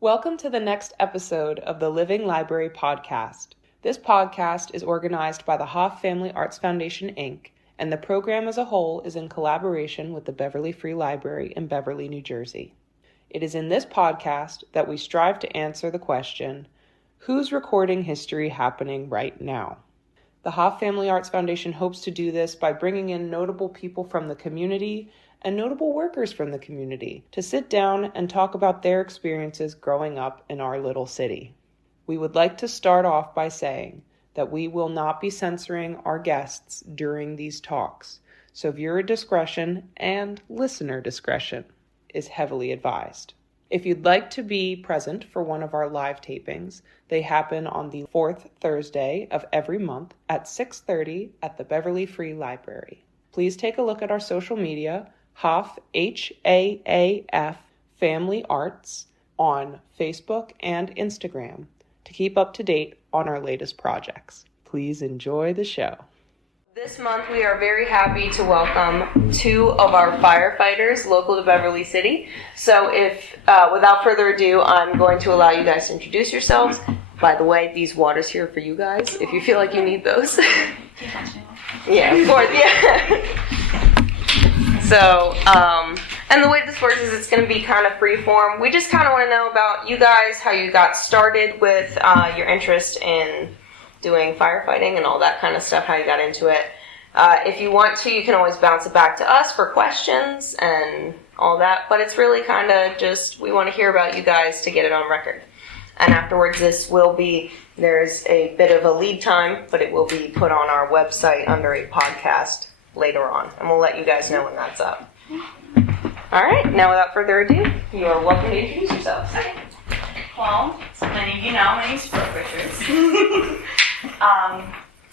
Welcome to the next episode of the Living Library podcast. This podcast is organized by the Hoff Family Arts Foundation, Inc., and the program as a whole is in collaboration with the Beverly Free Library in Beverly, New Jersey. It is in this podcast that we strive to answer the question, who's recording history happening right now? The Hoff Family Arts Foundation hopes to do this by bringing in notable people from the community and notable workers from the community to sit down and talk about their experiences growing up in our little city. We would like to start off by saying that we will not be censoring our guests during these talks, so viewer discretion and listener discretion is heavily advised. If you'd like to be present for one of our live tapings, they happen on the fourth Thursday of every month at 6:30 at the Beverly Free Library. Please take a look at our social media, Hoff, H-A-A-F, Family Arts, on Facebook and Instagram to keep up to date on our latest projects. Please enjoy the show. This month, we are very happy to welcome two of our firefighters local to Beverly City. So without further ado, I'm going to allow you guys to introduce yourselves. By the way, these waters here are for you guys, if you feel like you need those. Yeah, of course, yeah. So, and the way this works is it's going to be kind of free form. We just kind of want to know about you guys, how you got started with your interest in doing firefighting and all that kind of stuff, how you got into it. If you want to, you can always bounce it back to us for questions and all that, but it's really kind of just, we want to hear about you guys to get it on record. And afterwards, there's a bit of a lead time, but it will be put on our website under a podcast later on, and we'll let you guys know when that's up. All right, now without further ado, you are welcome to introduce yourselves. Okay. Well, as many of you know, my name's Brooke Richards.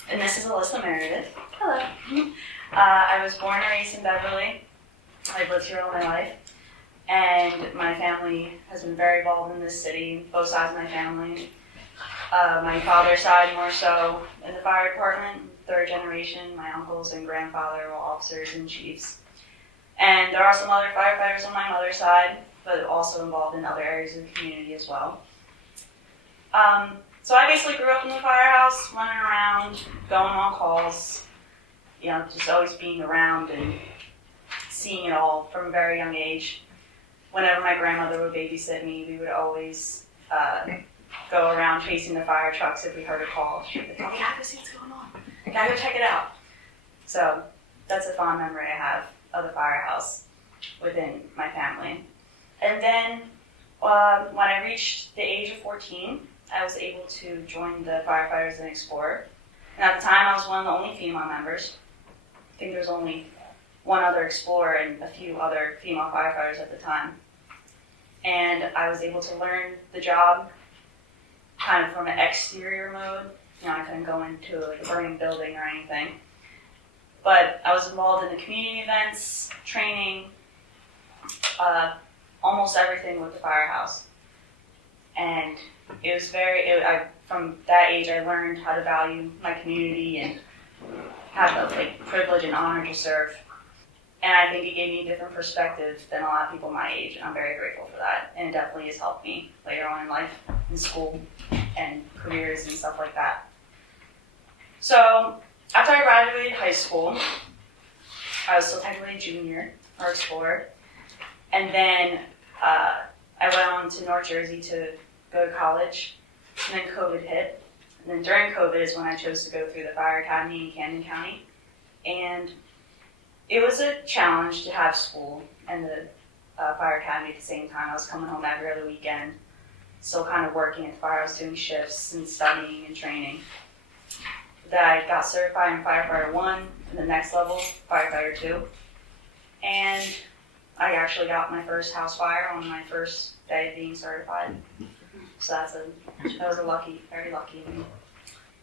And this is Alyssa Meredith. Hello. I was born and raised in Beverly. I've lived here all my life. And my family has been very involved in this city, both sides of my family. My father's side more so in the fire department, third generation. My uncles and grandfather were officers and chiefs. And there are some other firefighters on my mother's side, but also involved in other areas of the community as well. So I basically grew up in the firehouse, running around, going on calls, just always being around and seeing it all from a very young age. Whenever my grandmother would babysit me, we would always go around chasing the fire trucks if we heard a call. She'd be like, we gotta go see what's going on. We gotta go check it out. So that's a fond memory I have of the firehouse within my family. And then when I reached the age of 14, I was able to join the Firefighters and explore. And at the time, I was one of the only female members. I think there was only one other explorer and a few other female firefighters at the time. And I was able to learn the job kind of from an exterior mode. I couldn't go into a burning building or anything. But I was involved in the community events, training, almost everything with the firehouse. And it was from that age, I learned how to value my community and have the privilege and honor to serve. And I think it gave me a different perspective than a lot of people my age, and I'm very grateful for that. And it definitely has helped me later on in life, in school, and careers and stuff like that. So after I graduated high school, I was still technically a junior or explorer. And then I went on to North Jersey to go to college, and then COVID hit. And then during COVID is when I chose to go through the Fire Academy in Camden County. And it was a challenge to have school and the Fire Academy at the same time. I was coming home every other weekend, still kind of working at the fire. I was doing shifts and studying and training. That I got certified in Firefighter 1, and the next level, Firefighter 2. And I actually got my first house fire on my first day of being certified. So that was very lucky of me.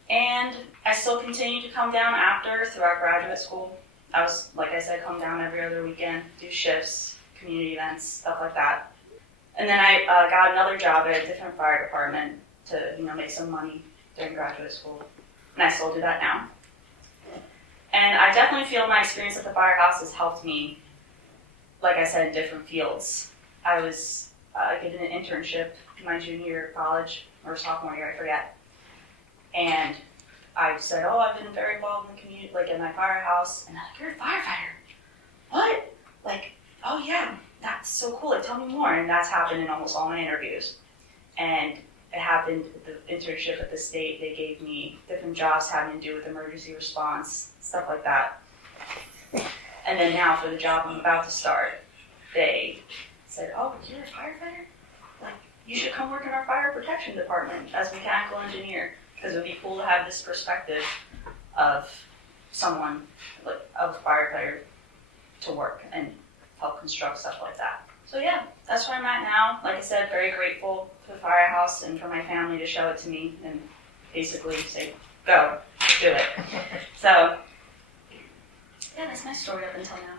And I still continued to come down throughout graduate school. I was, like I said, come down every other weekend, do shifts, community events, stuff like that. And then I got another job at a different fire department to, make some money during graduate school. And I still do that now. And I definitely feel my experience at the firehouse has helped me, like I said, in different fields. I was get an internship my junior year of college, or sophomore year, I forget. And I said, oh, I've been very involved in the community, like in my firehouse. And they're like, you're a firefighter? What? Like, oh yeah, that's so cool. Like, tell me more. And that's happened in almost all my interviews. And it happened with the internship at the state. They gave me different jobs having to do with emergency response, stuff like that. And then now for the job I'm about to start, they said, oh, you're a firefighter? Like, you should come work in our fire protection department as a mechanical engineer, because it would be cool to have this perspective of someone, like, of a firefighter to work and help construct stuff like that. So yeah, that's where I'm at now. Like I said, very grateful for the firehouse and for my family to show it to me and basically say, go, do it. So yeah, that's my story up until now.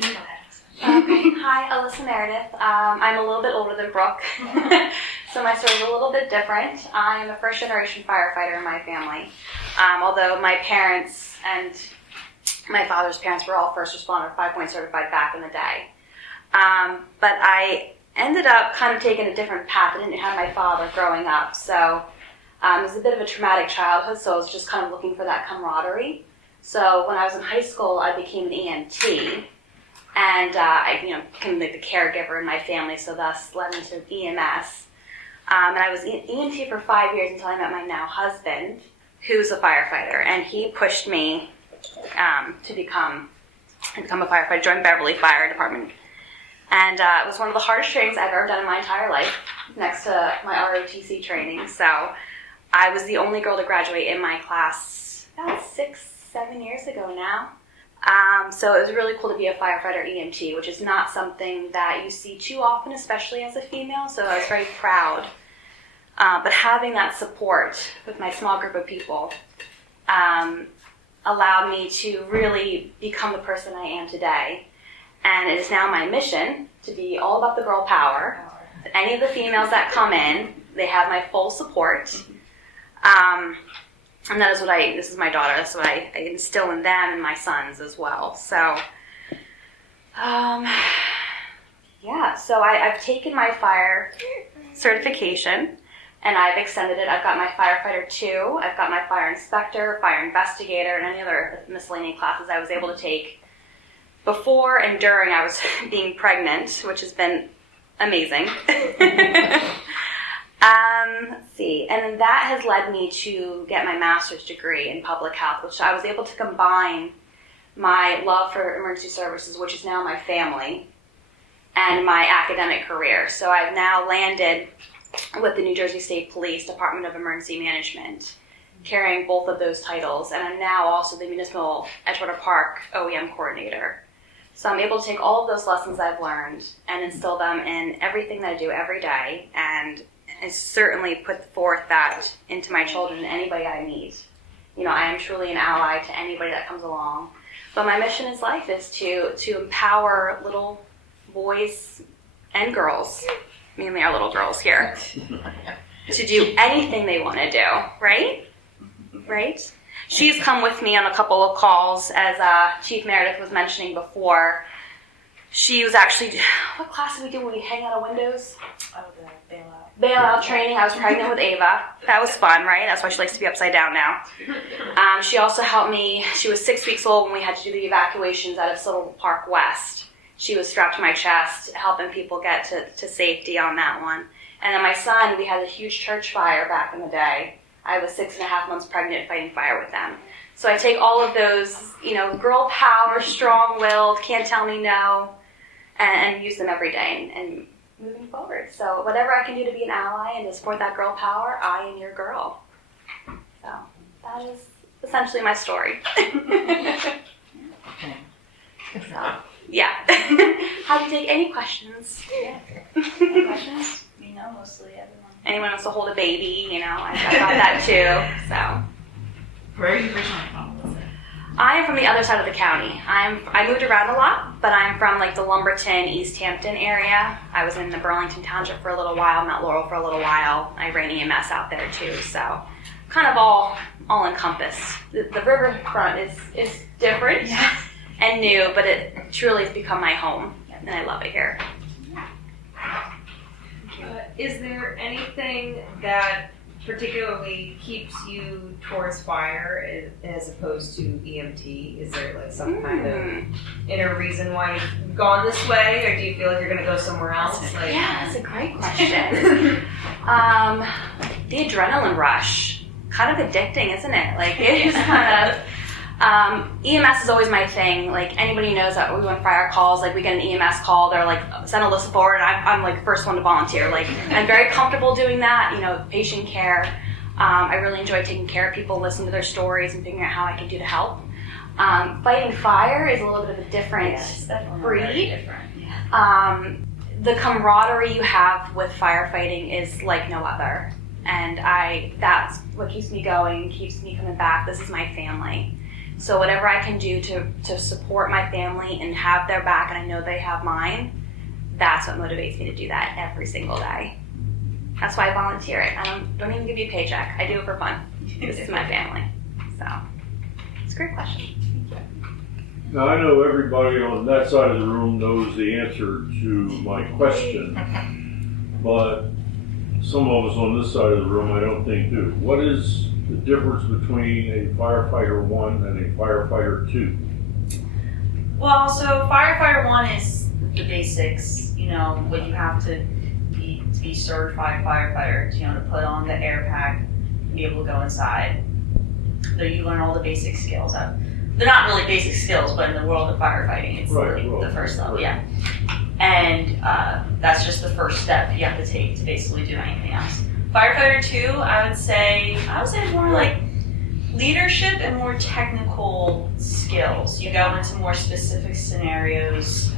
Go ahead. Okay. Hi, Alyssa Meredith. I'm a little bit older than Brooke, so my story is a little bit different. I am a first-generation firefighter in my family, although my parents and my father's parents were all first responder 5-point certified back in the day. But I ended up kind of taking a different path. I didn't have my father growing up, so it was a bit of a traumatic childhood, so I was just kind of looking for that camaraderie. So when I was in high school, I became an EMT. And I became like the caregiver in my family, so thus led into EMS. And I was EMT for 5 years until I met my now husband, who's a firefighter. And he pushed me to become a firefighter, join Beverly Fire Department. And it was one of the hardest trainings I've ever done in my entire life, next to my ROTC training. So I was the only girl to graduate in my class about 6-7 years ago now. So it was really cool to be a firefighter EMT, which is not something that you see too often, especially as a female, so I was very proud. But having that support with my small group of people allowed me to really become the person I am today. And it is now my mission to be all about the girl power. Any of the females that come in, they have my full support. And that is this is my daughter, that's what I instill in them and my sons as well. So, so I've taken my fire certification and I've extended it. I've got my firefighter 2, I've got my fire inspector, fire investigator, and any other miscellaneous classes I was able to take before and during I was being pregnant, which has been amazing. Let's see, and then that has led me to get my master's degree in public health, which I was able to combine my love for emergency services, which is now my family, and my academic career. So I've now landed with the New Jersey State Police Department of Emergency Management, carrying both of those titles, and I'm now also the Municipal Edgewater Park OEM coordinator. So I'm able to take all of those lessons I've learned and instill them in everything that I do every day, and certainly put forth that into my children and anybody I meet. I am truly an ally to anybody that comes along. But my mission in life is to empower little boys and girls, mainly our little girls here, to do anything they want to do, right? Right? She's come with me on a couple of calls, as Chief Meredith was mentioning before. She was actually, what class did we do when we hang out of windows? Oh, the bailout. Bailout training. I was pregnant with Ava. That was fun, right? That's why she likes to be upside down now. She also helped me. She was 6 weeks old when we had to do the evacuations out of Civil Park West. She was strapped to my chest, helping people get to safety on that one. And then my son, we had a huge church fire back in the day. I was 6.5 months pregnant fighting fire with them. So I take all of those, girl power, strong-willed, can't tell me no, and use them every day and moving forward. So whatever I can do to be an ally and to support that girl power, I am your girl. So that is essentially my story. So, yeah. Happy to take any questions. Yeah. Any questions? Mostly everyone. Anyone wants to hold a baby, I've got that too. So. Where are you originally from? I am from the other side of the county. I moved around a lot, but I'm from the Lumberton, East Hampton area. I was in the Burlington Township for a little while, Mount Laurel for a little while. I ran EMS out there too, so kind of all encompassed. The riverfront is different and new, but it truly has become my home, and I love it here. is there anything that particularly keeps you towards fire as opposed to EMT? Is there like some kind of inner reason why you've gone this way, or do you feel like you're going to go somewhere else? Like, yeah, that's a great question. The adrenaline rush, kind of addicting, isn't it? Like it is kind of. EMS is always my thing. Like anybody knows that we went fire calls, like we get an EMS call, they're like, send Alyssa forward, and I'm like the first one to volunteer. Like I'm very comfortable doing that, you know, patient care. I really enjoy taking care of people, listening to their stories and figuring out how I can do to help. Fighting fire is a little bit of a different breed. The camaraderie you have with firefighting is like no other. And that's what keeps me going, keeps me coming back. This is my family. So whatever I can do to support my family and have their back, and I know they have mine, that's what motivates me to do that every single day. That's why I volunteer it. I don't even give you a paycheck. I do it for fun. This is my family. So it's a great question. Now I know everybody on that side of the room knows the answer to my question, but some of us on this side of the room I don't think do. What is the difference between a firefighter 1 and a firefighter 2? Well, so firefighter 1 is the basics, you know, what you have to be certified firefighter, you know, to put on the air pack, be able to go inside. So you learn all the basic skills. They're not really basic skills, but in the world of firefighting, it's the first level, yeah. And that's just the first step you have to take to basically do anything else. Firefighter 2, I would say more like leadership and more technical skills. You go into more specific scenarios.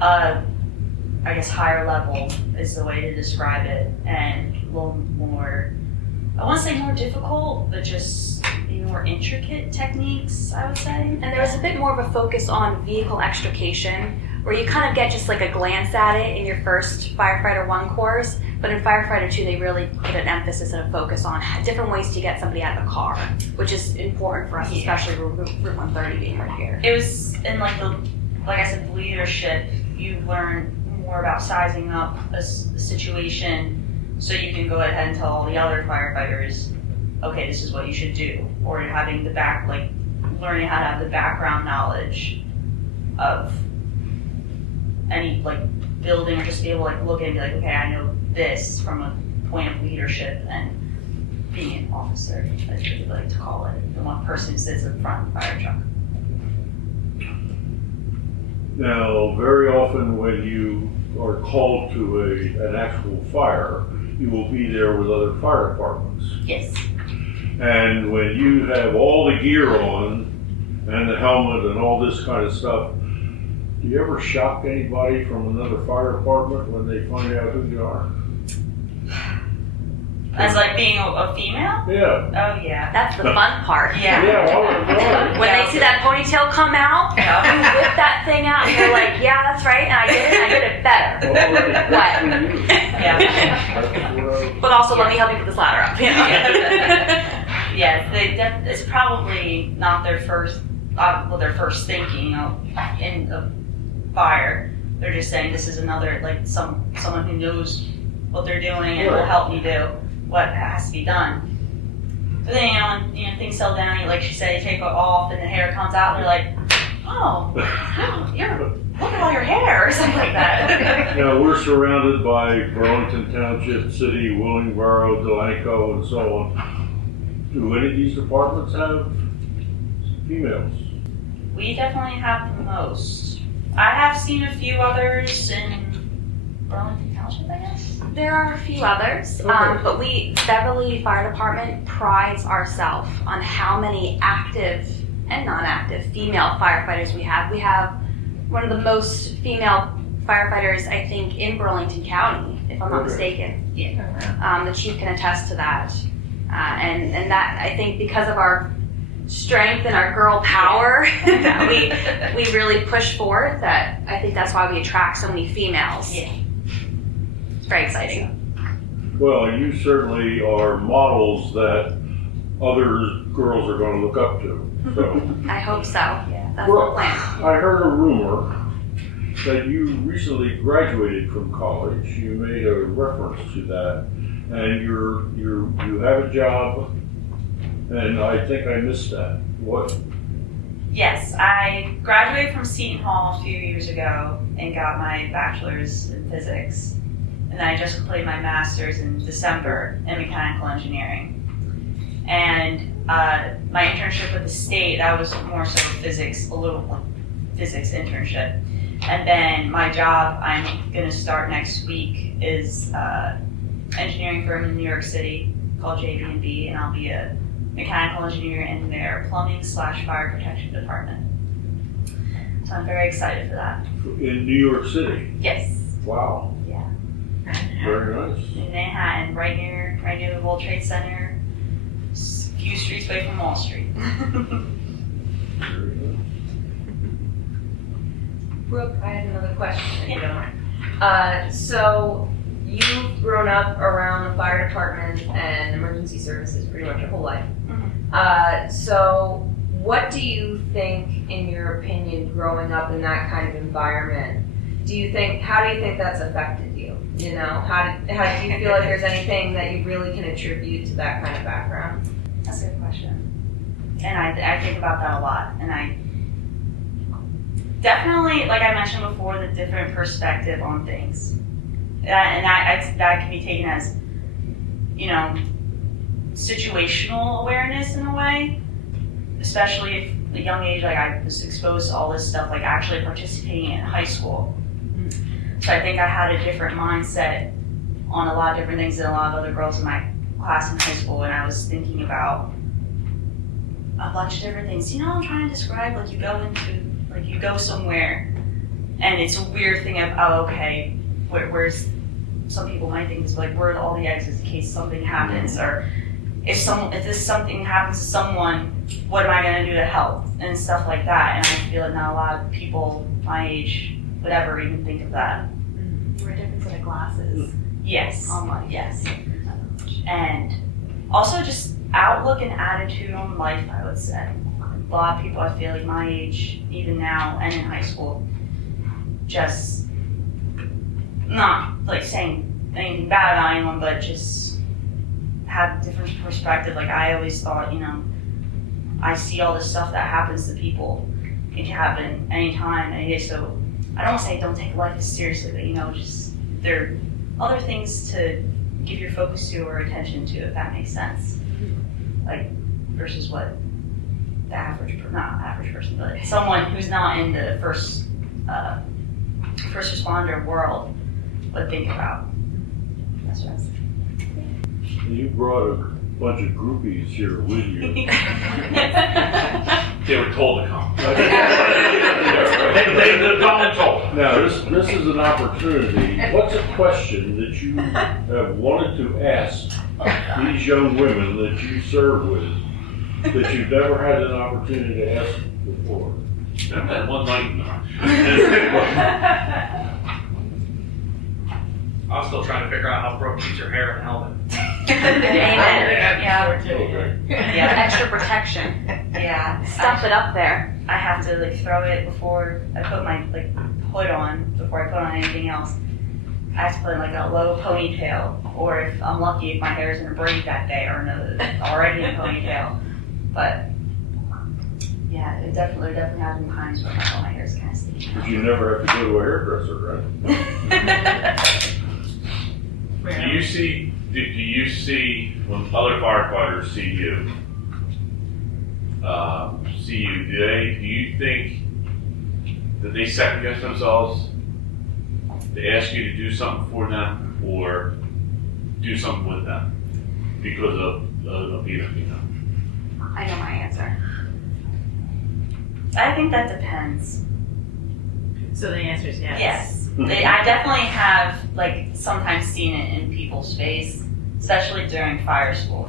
I guess higher level is the way to describe it, and a little more, I want to say more difficult, but just more intricate techniques, I would say. And there's a bit more of a focus on vehicle extrication, where you kind of get just like a glance at it in your first Firefighter 1 course, but in Firefighter 2 they really put an emphasis and a focus on different ways to get somebody out of the car, which is important for us, especially Route 130 being right here. It was in like I said, the leadership, you learn more about sizing up a situation so you can go ahead and tell all the other firefighters, okay, this is what you should do, or having learning how to have the background knowledge of any building, or just be able to look and be like, okay, I know this from a point of leadership and being an officer, as we like to call it, the one person who sits in front of the fire truck. Now, very often when you are called to an actual fire, you will be there with other fire departments. Yes. And when you have all the gear on and the helmet and all this kind of stuff, do you ever shock anybody from another fire department when they find out who you are? As being a female? Yeah. Oh yeah. That's the fun part. Yeah. When they see that ponytail come out, you whip that thing out, and you're like, yeah, that's right, and I did it better. What? Yeah. But also, let me help you put this ladder up. You know? Yeah, it's probably not their first thinking, in the fire. They're just saying this is another, someone who knows what they're doing and will help me do what has to be done. But then, when things settle down, like she said, you take it off and the hair comes out, and you're like, oh, look at all your hair, or something like that. Now, we're surrounded by Burlington Township, City, Willingboro, Delanco, and so on. Do any of these departments have females? We definitely have the most. I have seen a few others in Burlington Township, I guess. There are a few others, but Beverly Fire Department prides ourselves on how many active and non-active female firefighters we have. We have one of the most female firefighters, I think, in Burlington County, if I'm not mistaken. Yeah. The chief can attest to that. And that, I think, because of our strength and our girl power, we really push forth. That I think that's why we attract so many females. Yeah. It's very exciting. Well, you certainly are models that other girls are going to look up to. So. I hope so. Yeah. That's Well, the plan. I heard a rumor that you recently graduated from college. You made a reference to that, and you have a job, and I think I missed that. What? Yes, I graduated from Cynthia Hall a few years ago and got my bachelor's in physics. And then I just completed my master's in December in mechanical engineering. And my internship with the state, that was more so physics, a little physics internship. And then my job I'm going to start next week is engineering firm in New York City called JB&B, and I'll be a mechanical engineer in their plumbing/fire protection department. So I'm very excited for that. In New York City? Yes. Wow. Yeah. Very nice. In Manhattan, right near the World Trade Center, a few streets away from Wall Street. Very good. Brooke, I had another question, if you don't mind. So you've grown up around the fire department and emergency services pretty much your whole life. So what do you think, in your opinion, growing up in that kind of environment, how do you think that's affected you? You know, how do you feel like there's anything that you really can attribute to that kind of background? That's a good question. And I think about that a lot. And I definitely, like I mentioned before, the different perspective on things. And that can be taken as, you know, situational awareness in a way, especially if at a young age, like I was exposed to all this stuff, like actually participating in high school. So I think I had a different mindset on a lot of different things than a lot of other girls in my class in high school, and I was thinking about a bunch of different things. You know what I'm trying to describe? Like you go somewhere, and it's a weird thing of, oh, okay, where's, some people might think it's like, where are all the exits in case something happens, or if something happens to someone, what am I going to do to help, and stuff like that. And I feel like not a lot of people my age would ever even think of that. We're a different set of glasses Yes. on life. Yes. And also just outlook and attitude on life, I would say. A lot of people, I feel like my age, even now and in high school, just not like saying anything bad about anyone, but just have a different perspective. Like I always thought, you know, I see all this stuff that happens to people. It can happen anytime, any day. So I don't want to say don't take life as seriously, but you know, just there are other things to give your focus to or attention to, if that makes sense. Like versus what the not average person, but someone who's not in the first responder world would think about. That's what I'm saying. You brought a bunch of groupies here with you. They were told to come. Now, They're voluntold. this is an opportunity. What's a question that you have wanted to ask these young women that you serve with that you've never had an opportunity to ask before? I've had one night. I'm still trying to figure out how Brooke keeps her hair in a helmet. Yeah. Extra protection. Yeah. Stuff it up there. I have to like throw it before I put my hood on, before I put on anything else. I have to put in like a low ponytail, or if I'm lucky, if my hair is in a braid that day, or already in a ponytail. But yeah, it definitely has been times where my hair is kind of sticky. But you never have to go to a hairdresser, right? Do you see when other firefighters see you? Do you think that they second guess themselves? They ask you to do something for them or do something with them because of being a female? I know my answer. I think that depends. So the answer is yes. Yes. I definitely have sometimes seen it in people's face, especially during fire school. But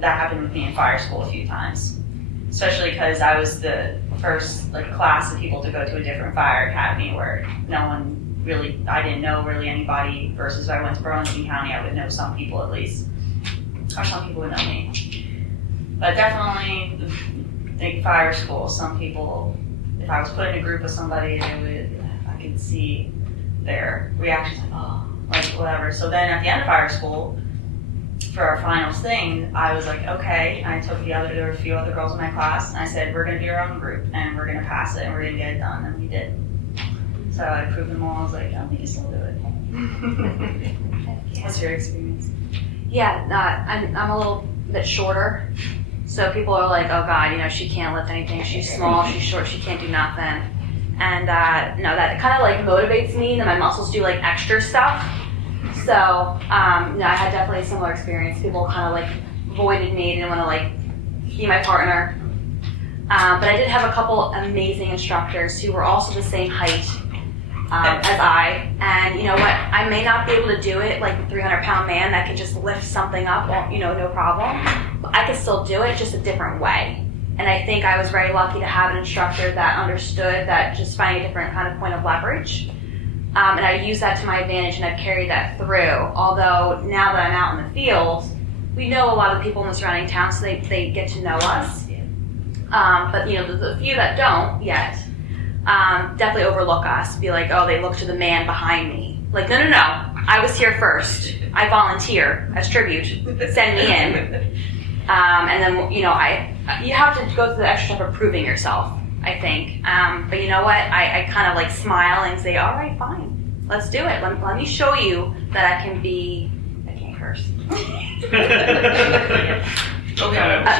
that happened with me in fire school a few times, especially because I was the first class of people to go to a different fire academy where I didn't know really anybody, versus if I went to Burlington County, I would know some people at least, or some people would know me. But definitely, fire school, some people, if I was put in a group with somebody, I could see their reactions, like, oh, like whatever. So then at the end of fire school, for our finals thing, I was like, okay. I took there were a few other girls in my class, and I said, we're going to be our own group, and we're going to pass it, and we're going to get it done, and we did. So I proved them all. I was like, oh, we can still do it. What's your experience? Yeah, I'm a little bit shorter, so people are like, oh God, she can't lift anything. She's small, she's short, she can't do nothing. And no, that kind of like motivates me, and my muscles do like extra stuff. So I had definitely a similar experience. People kind of like avoided me, didn't want to like be my partner. But I did have a couple amazing instructors who were also the same height as I, and you know what, I may not be able to do it like the 300-pound man that can just lift something up, no problem, but I could still do it, just a different way. And I think I was very lucky to have an instructor that understood that just finding a different kind of point of leverage, and I used that to my advantage, and I've carried that through. Although now that I'm out in the field, we know a lot of the people in the surrounding towns, so they get to know us, but the few that don't yet, definitely overlook us, be like, oh, they look to the man behind me. Like, no, I was here first. I volunteer as tribute. Send me in. And then, you have to go through the extra step of proving yourself, I think. But you know what? I kind of like smile and say, all right, fine. Let's do it. Let me show you that I can't curse.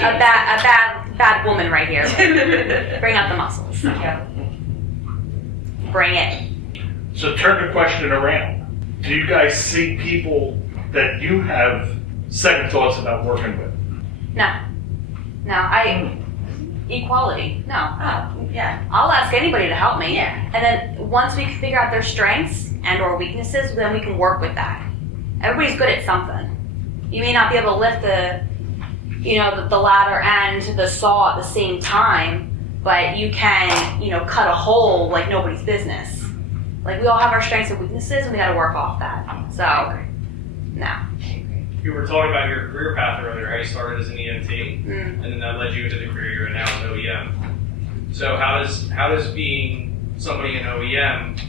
a bad woman right here. Bring out the muscles. Yeah. Bring it. So turn the question around. Do you guys see people that you have second thoughts about working with? No, equality. No. Oh, yeah. I'll ask anybody to help me. Yeah. And then once we can figure out their strengths and or weaknesses, then we can work with that. Everybody's good at something. You may not be able to lift the ladder and the saw at the same time, but you can, cut a hole like nobody's business. Like, we all have our strengths and weaknesses, and we got to work off that. So, no. You were talking about your career path earlier, how you started as an EMT, and then that led you into the career you're in now as OEM. So how does being somebody in OEM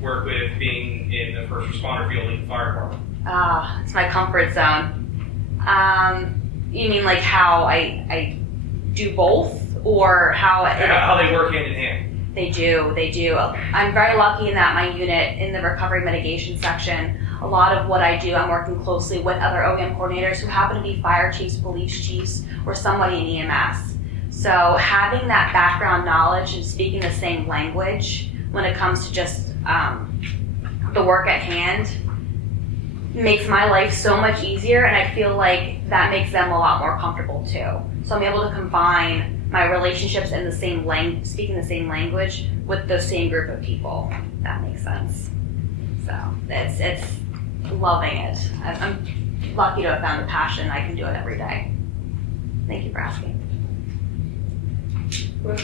work with being in the first responder field in the fire department? It's my comfort zone. You mean like how I do both, or how they work hand in hand? They do. I'm very lucky in that my unit in the recovery mitigation section, a lot of what I do, I'm working closely with other OEM coordinators who happen to be fire chiefs, police chiefs, or somebody in EMS. So having that background knowledge and speaking the same language when it comes to just the work at hand makes my life so much easier, and I feel like that makes them a lot more comfortable too. So I'm able to combine my relationships in the same speaking the same language with the same group of people. If that makes sense. So it's loving it. I'm lucky to have found a passion. I can do it every day. Thank you for asking. What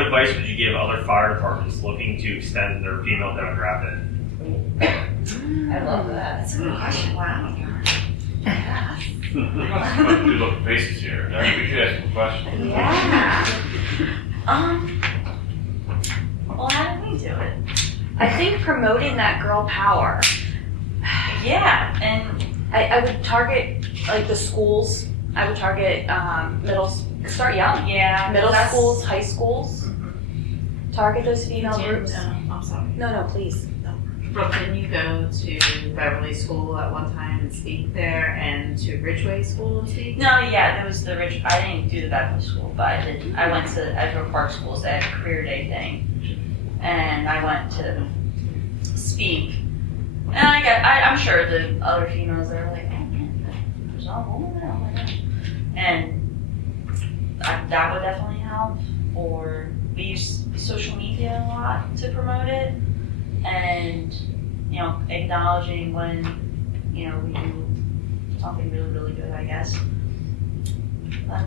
advice would you give other fire departments looking to extend their female demographic? I love that. That's a good question. Wow. We look at faces here. We should ask a question. Yeah. Well, how do we do it? I think promoting that girl power. Yeah, and I would target like the schools. I would target start young. Yeah, Middle schools, high schools. Target those female groups. I'm sorry. No, please. Brooke, didn't you go to Beverly School at one time and speak there, and to Ridgeway School and speak? no, yeah, there was the Ridge. I didn't do the Beverly School, but I did. I went to Edgewood Park Schools. They had a career day thing, and I went to speak. And I'm sure the other females are like, oh man, there's all women there. Oh my god. And that would definitely help. Or we use social media a lot to promote it. And, acknowledging when, we do something really, really good, I guess. But,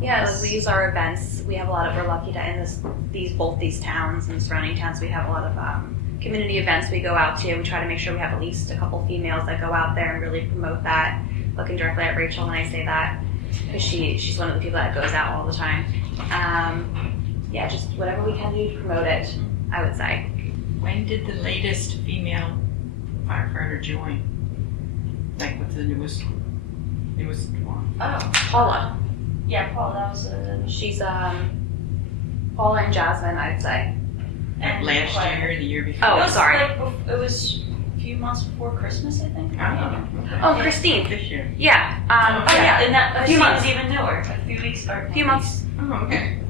Yeah, like we use our events. We have we're lucky to in both these towns and surrounding towns. We have a lot of community events we go out to. We try to make sure we have at least a couple females that go out there and really promote that. Looking directly at Rachel when I say that, because she's one of the people that goes out all the time. yeah, just whatever we can do to promote it, I would say. When did the latest female firefighter join? Like what's the newest one? Oh, Paula. yeah, Paul, that was She's Paula and Jasmine, I'd say. and Last Claire. year, the year before? Oh, It was sorry. it was a few months before Christmas, I think. Oh, Christine. This year. Yeah. Oh yeah, and that a few Christine months. was even newer. A few weeks or A few months. Oh, okay.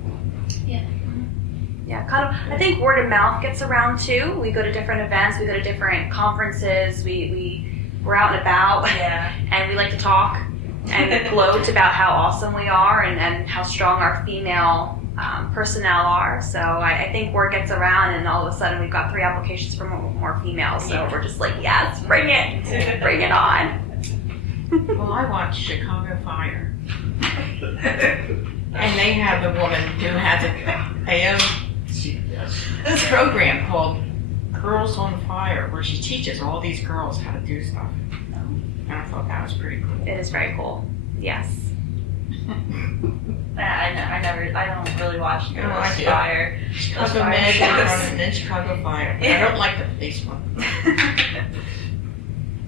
Yeah, kind of. I think word of mouth gets around too. We go to different events. We go to different conferences. We're out and about, Yeah. and we like to talk and gloat about how awesome we are and how strong our female personnel are. So I think word gets around, and all of a sudden we've got 3 applications for more females. So we're just like, yes, bring it, bring it on. Well, I watch Chicago Fire. And they have a woman who has this program called Girls on Fire, where she teaches all these girls how to do stuff. And I thought that was pretty cool. It is very cool. Yes. I don't really watch Oh, I do. Fire. Chicago Fire Med shows. and then Chicago Fire. I don't like the police one.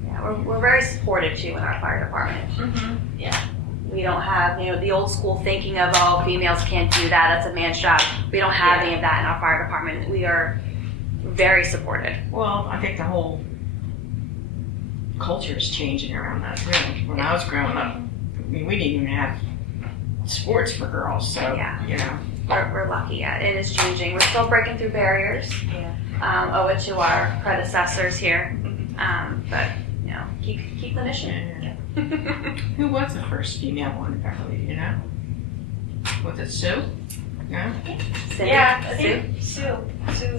Yeah, we're very supportive too in our fire department. Mm-hmm. Yeah. We don't have, the old school thinking of, oh, females can't do that, that's a man's job. We don't have any of that in our fire department. We are very supported. Well, I think the whole culture is changing around that, really. When I was growing up, I mean, we didn't even have sports for girls, so, Yeah. We're lucky. Yeah, it is changing. We're still breaking through barriers. Yeah. Owe it to our predecessors here. But, keep the mission. Who was the first female one in Beverly, you know? Was it Sue? Yeah? Cindy? Yeah, I think Sue.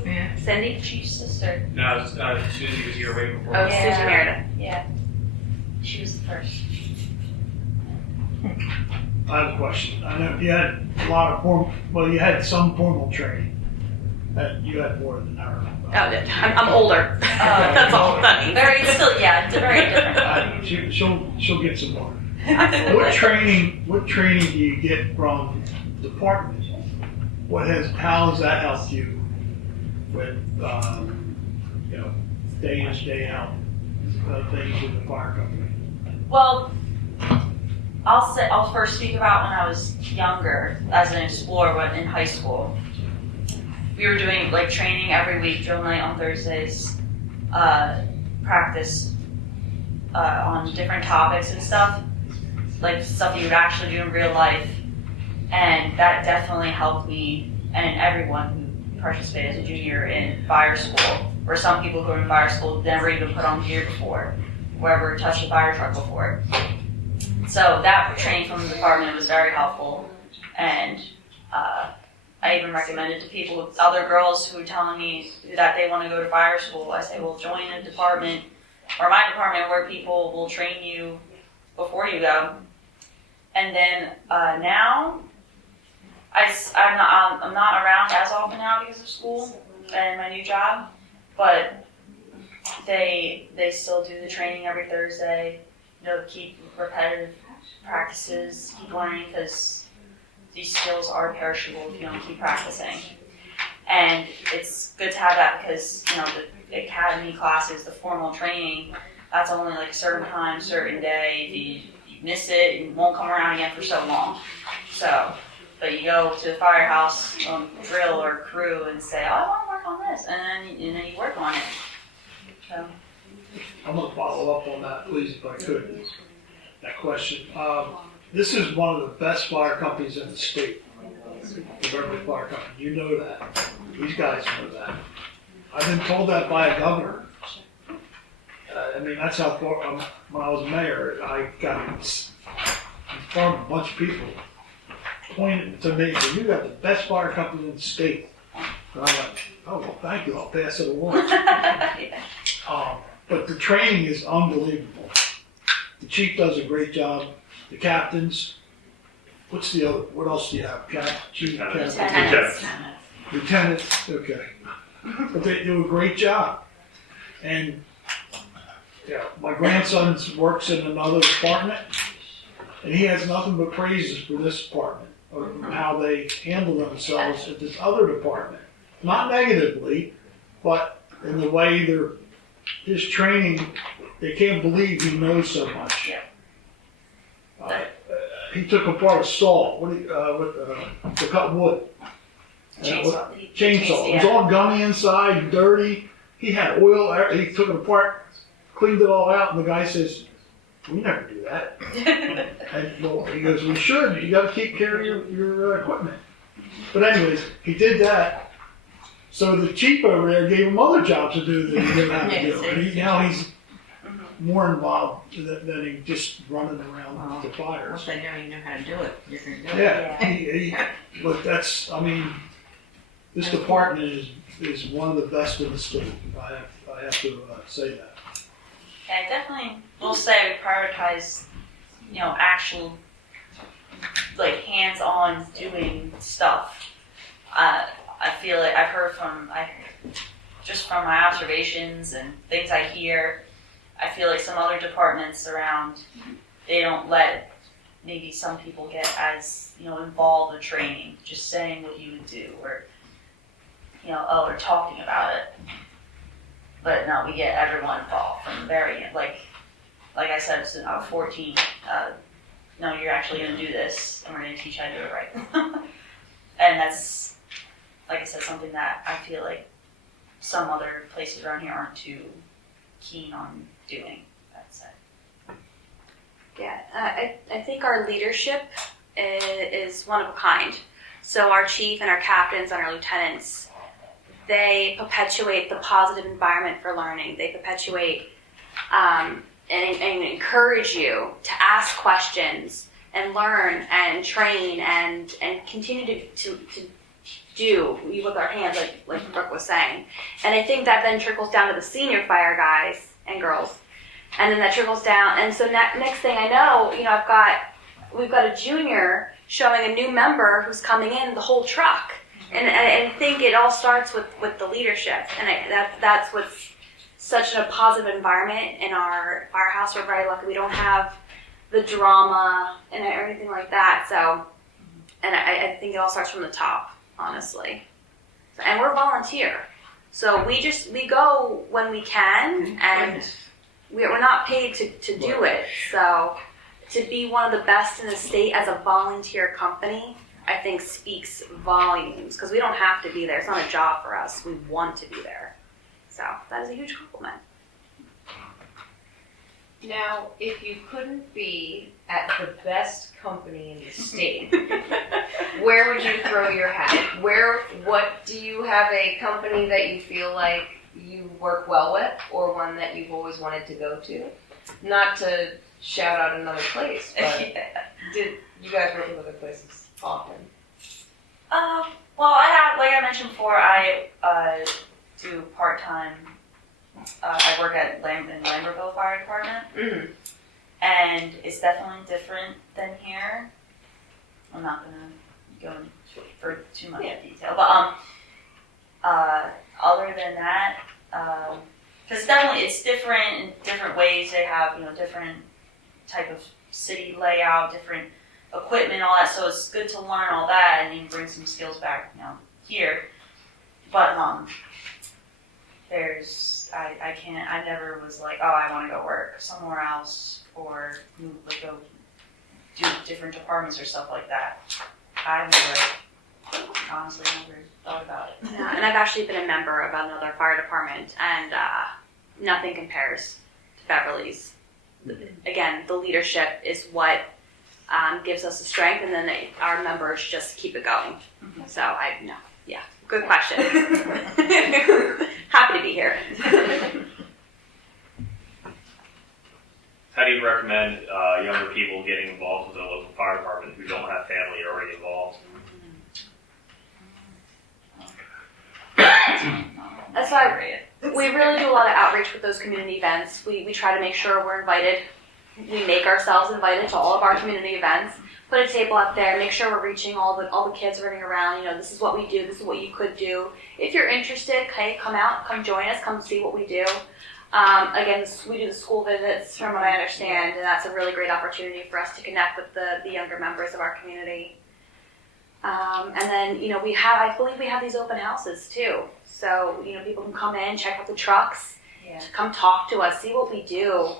Yeah. Cindy? Chief's sister. No, Susie was here way before. Oh, Yeah. Susan Meredith. Yeah. She was the first. I have a question. I know you had a lot of you had some formal training. You had more than her. Oh, I'm older. That's all that means. It's very different. She'll get some more. Absolutely. What training do you get from the department? How has that helped you with day in, day out things with the fire company? Well, I'll first speak about when I was younger as an explorer in high school. We were doing training every week, drill night on Thursdays, practice on different topics and stuff, like stuff you would actually do in real life. And that definitely helped me and everyone who participated as a junior in fire school, where some people who were in fire school never even put on gear before, or ever touched a fire truck before. So that training from the department was very helpful, and I even recommended to people, other girls who were telling me that they want to go to fire school. I say, well, join a department, or my department, where people will train you before you go. And then now, I'm not around as often now because of school and my new job, but they still do the training every Thursday. Keep repetitive practices, keep learning, because these skills are perishable if you don't keep practicing. And it's good to have that because, the academy classes, the formal training, that's only a certain time, certain day. If you miss it, it won't come around again for so long. But you go to the firehouse drill or crew and say, oh, I want to work on this, and then you work on it. So. I'm going to follow up on that, please, if I could. That question. This is one of the best fire companies in the state, the Beverly Fire Company. You know that. These guys know that. I've been told that by a governor. That's how far, when I was mayor, I got informed a bunch of people pointed to me, you got the best fire company in the state. And I'm like, oh, well, thank you. I'll pass it along. But the training is unbelievable. The chief does a great job. The captains. What else do you have? Chief, Lieutenants. Lieutenants. Okay. But they do a great job. And my grandson works in another department, and he has nothing but praises for this department. of how they handle themselves at this other department. Not negatively, but in the way his training, they can't believe he knows so much. He took apart a saw to cut wood. Chainsaw. Chainsaw. It was all gummy inside, dirty. He had oil. He took it apart, cleaned it all out, and the guy says, "We never do that." And well, he goes, "We should. You got to keep care of your equipment." But anyways, he did that. So the chief over there gave him other jobs to do that he didn't have to do. And now he's more involved than he just running around the fires. Once they know you know how to do it, you're going to do it. Yeah, but that's, I mean, this department is one of the best in the state. I have to say that. Yeah, I definitely will say we prioritize, actual, like, hands-on doing stuff. I feel like I've heard just from my observations and things I hear, I feel like some other departments around, they don't let maybe some people get as, involved with training, just saying what you would do, or, or talking about it. But no, we get everyone involved from the very end. Like I said, since I was 14, no, you're actually going to do this, and we're going to teach you how to do it right. And that's, like I said, something that I feel like some other places around here aren't too keen on doing. That's it. Yeah, I think our leadership is one of a kind. So our chief and our captains and our lieutenants, they perpetuate the positive environment for learning. They perpetuate and encourage you to ask questions and learn and train and continue to do with our hands, like Brooke was saying. And I think that then trickles down to the senior fire guys and girls. And then that trickles down. And so next thing I know, we've got a junior showing a new member who's coming in the whole truck. And I think it all starts with the leadership. And that's what's such a positive environment in our firehouse. We're very lucky. We don't have the drama and everything like that. So, and I think it all starts from the top, honestly. And we're volunteer. So we go when we can, and we're not paid to do it. So to be one of the best in the state as a volunteer company, I think speaks volumes, because we don't have to be there. It's not a job for us. We want to be there. So that is a huge compliment. Now, if you couldn't be at the best company in the state, where would you throw your hat? What do you have a company that you feel like you work well with, or one that you've always wanted to go to? Not to shout out another place, but did you guys work with other places often? Well, like I mentioned before, I do part-time. I work in Lambertville Fire Department, and it's definitely different than here. I'm not gonna go for too much detail, but other than that, because it's different in different ways. They have different type of city layout, different equipment, all that. So it's good to learn all that and even bring some skills back here. But I never was like, oh, I want to go work somewhere else or go do different departments or stuff like that. I've honestly never thought about it. Yeah, and I've actually been a member of another fire department, and nothing compares to Beverly's. Again, the leadership is what gives us the strength, and then our members just keep it going. So good question. Happy to be here. How do you recommend younger people getting involved with a local fire department who don't have family already involved? That's why we really do a lot of outreach with those community events. We try to make sure we're invited. We make ourselves invited to all of our community events. Put a table up there. Make sure we're reaching all the kids running around. This is what we do. This is what you could do. If you're interested, come out, come join us, come see what we do. Again, we do the school visits, from what I understand, and that's a really great opportunity for us to connect with the younger members of our community. And then, I believe we have these open houses too. So, people can come in, check out the trucks, come talk to us, see what we do,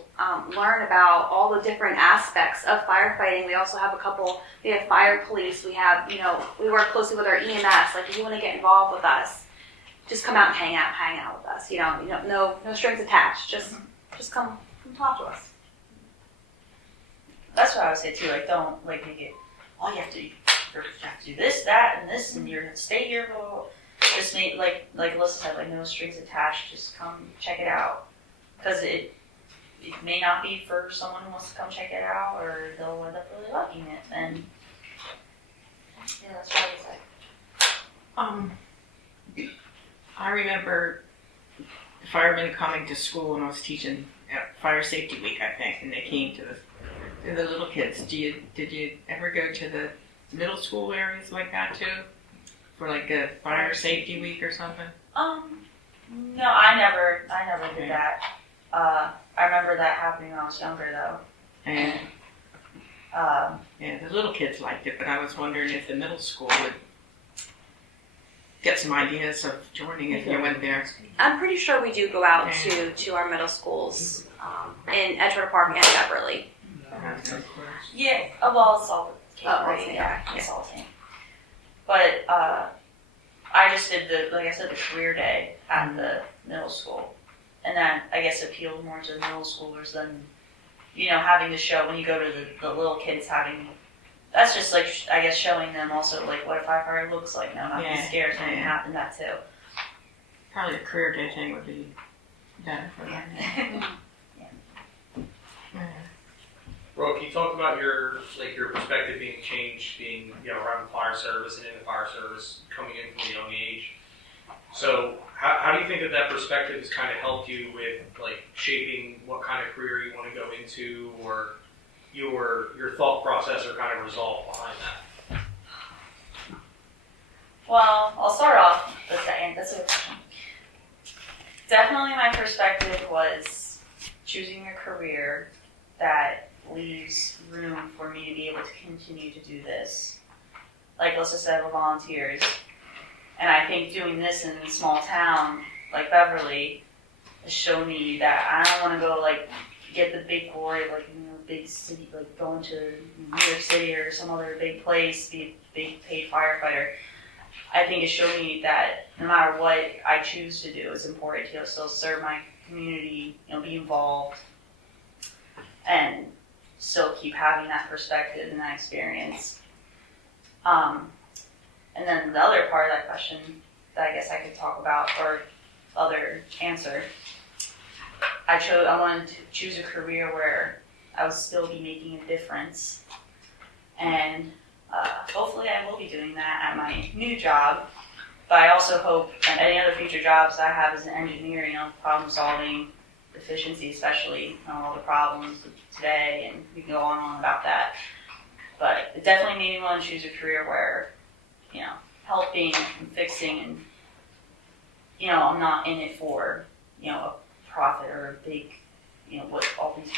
learn about all the different aspects of firefighting. We also have we have fire police, we have, we work closely with our EMS. Like, if you want to get involved with us, just come out and hang out with us. No strings attached. Just come talk to us. That's what I would say too. Like, don't make it. Oh, you have to do this, that, and this, and you're gonna stay here. Blah, blah, blah. Just make like Alyssa said, like no strings attached. Just come check it out, because it may not be for someone who wants to come check it out, or they'll end up really liking it. And yeah, that's what I would say. I remember firemen coming to school when I was teaching at Fire Safety Week, I think, and they came to the little kids. Did you ever go to the middle school areas like that too, for like a Fire Safety Week or something? No, I never did that. I remember that happening when I was younger though. And the little kids liked it, but I was wondering if the middle school would get some ideas of joining if you went there. I'm pretty sure we do go out to our middle schools in Edgewater Park and Beverly. Yeah, well, it's all right? Yeah, it's all the same. But I just did the career day at the middle school, and that I guess appealed more to the middle schoolers than having to show when you go to the little kids having. That's just like I guess showing them also like what a firefighter looks like. No, not be scared something can happen. That too. Probably a career day thing would be better for them. Brooke, you talked about your perspective being changed, being around the fire service and in the fire service, coming in from a young age. So how do you think that perspective has kind of helped you with like shaping what kind of career you want to go into, or your thought process or kind of resolve behind that? Well, I'll start off with that. That's a good question. Definitely, my perspective was choosing a career that leaves room for me to be able to continue to do this. Like Alyssa said, we're volunteers. And I think doing this in a small town like Beverly has shown me that I don't want to go like get the big glory, like big city, like going to New York City or some other big place, be a big paid firefighter. I think it showed me that no matter what I choose to do, it's important to still serve my community, be involved, and still keep having that perspective and that experience. And then the other part of that question that I guess I could talk about, or other answer, I wanted to choose a career where I would still be making a difference. And hopefully I will be doing that at my new job. But I also hope that any other future jobs I have as an engineer, problem solving, efficiency especially, all the problems today, and we can go on and on about that. But it definitely made me want to choose a career where, helping and fixing, and, I'm not in it for, a profit or a big, what all these,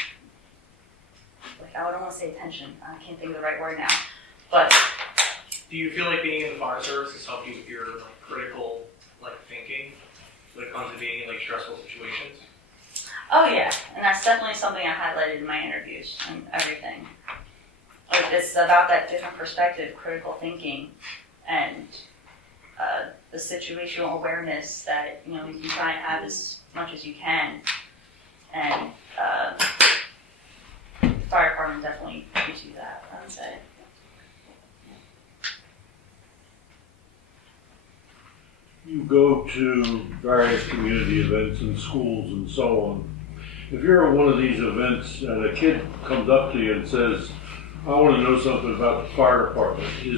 like, I don't want to say attention. I can't think of the right word now. But do you feel like being in the fire service has helped you with your critical thinking when it comes to being in stressful situations? Oh yeah, and that's definitely something I highlighted in my interviews and everything. It's about that different perspective, critical thinking, and the situational awareness that you can try and have as much as you can. And the fire department definitely gives you that, I would say. You go to various community events and schools and so on. If you're at one of these events and a kid comes up to you and says, I want to know something about the fire department, do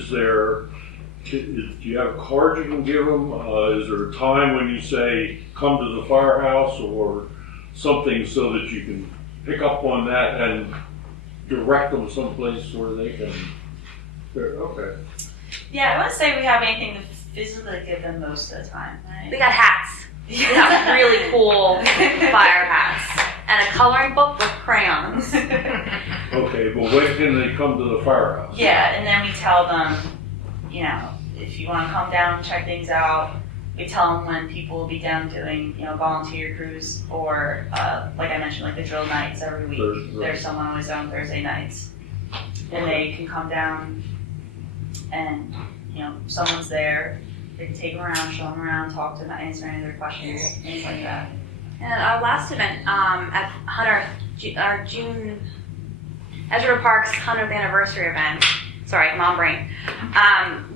you have a card you can give them? Is there a time when you say, come to the firehouse, or something so that you can pick up on that and direct them someplace where they can, okay. Yeah, I wouldn't say we have anything to physically give them most of the time, right? We got hats. We got really cool fire hats. And a coloring book with crayons. Okay, but when can they come to the firehouse? Yeah, and then we tell them, you know, if you want to come down and check things out, we tell them when people will be down doing, you know, volunteer crews or, like I mentioned, like the drill nights every week. There's someone always on Thursday nights. And they can come down and, you know, someone's there. They can take them around, show them around, talk to them, answer any of their questions, things like that. And our last event at Hunter, our June, Edgewater Park's 100th anniversary event, sorry, mom brain,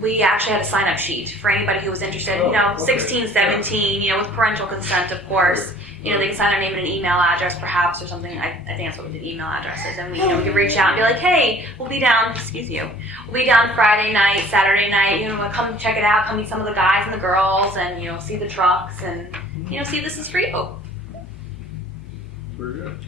we actually had a sign-up sheet for anybody who was interested, you know, 16, 17, you know, with parental consent, of course. You know, they can sign their name and an email address, perhaps, or something. I think that's what we did, email addresses. And we, you know, we could reach out and be like, hey, we'll be down, we'll be down Friday night, Saturday night, you know, come check it out, come meet some of the guys and the girls, and, you know, see the trucks, and, you know, see if this is for you. Very good.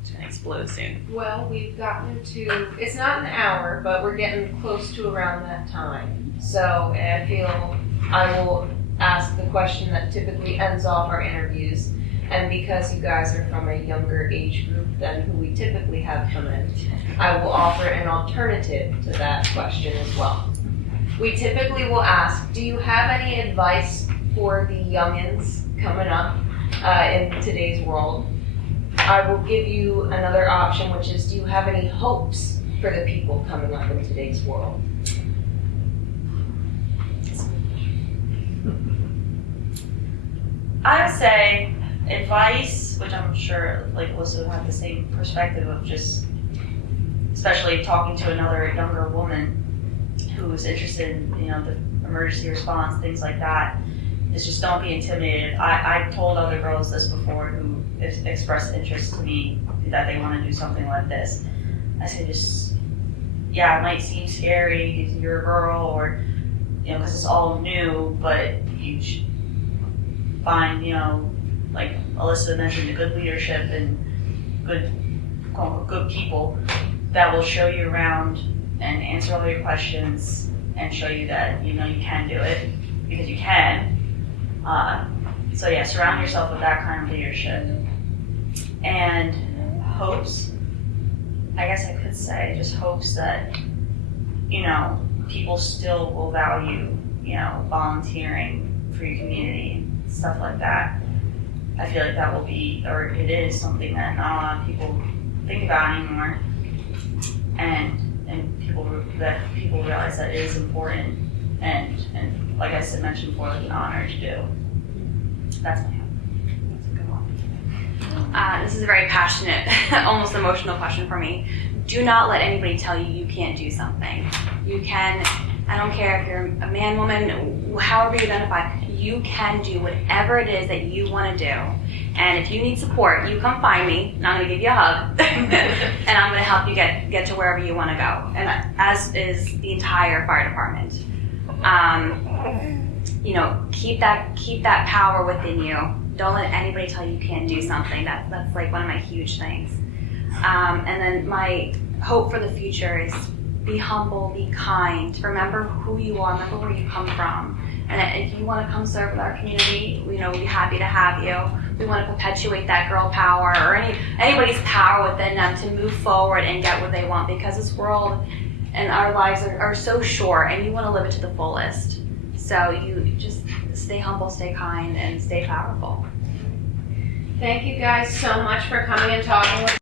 It's going to explode soon. Well, we've gotten to, it's not an hour, but we're getting close to around that time. So I feel I will ask the question that typically ends off our interviews. And because you guys are from a younger age group than who we typically have come in, I will offer an alternative to that question as well. We typically will ask, do you have any advice for the youngins coming up in today's world? I will give you another option, which is, do you have any hopes for the people coming up in today's world? I would say advice, which I'm sure like Alyssa would have the same perspective of, just especially talking to another younger woman who's interested in, you know, the emergency response, things like that, is just don't be intimidated. I told other girls this before who expressed interest to me that they want to do something like this. I said, just, yeah, it might seem scary because you're a girl, or, you know, because it's all new, but you should find, you know, like Alyssa mentioned, the good leadership and good people that will show you around and answer all your questions and show you that, you know, you can do it, because you can. So yeah, surround yourself with that kind of leadership. And hopes, I guess I could say just hopes that, you know, people still will value, you know, volunteering for your community, stuff like that. I feel like that will be, or it is something that not a lot of people think about anymore, and people realize that it is important, and like I said, mentioned before, like an honor to do. That's my hope. That's a good one. This is a very passionate, almost emotional question for me. Do not let anybody tell you you can't do something. You can. I don't care if you're a man, woman, however you identify, you can do whatever it is that you want to do. And if you need support, you come find me, and I'm going to give you a hug, and I'm going to help you get to wherever you want to go, and as is the entire fire department. You know, keep that power within you. Don't let anybody tell you can't do something. That's like one of my huge things. And then my hope for the future is, be humble, be kind, remember who you are, remember where you come from. And if you want to come serve with our community, you know, we'd be happy to have you. We want to perpetuate that girl power, or anybody's power within them to move forward and get what they want, because this world and our lives are so short, and you want to live it to the fullest. So you just stay humble, stay kind, and stay powerful. Thank you guys so much for coming and talking with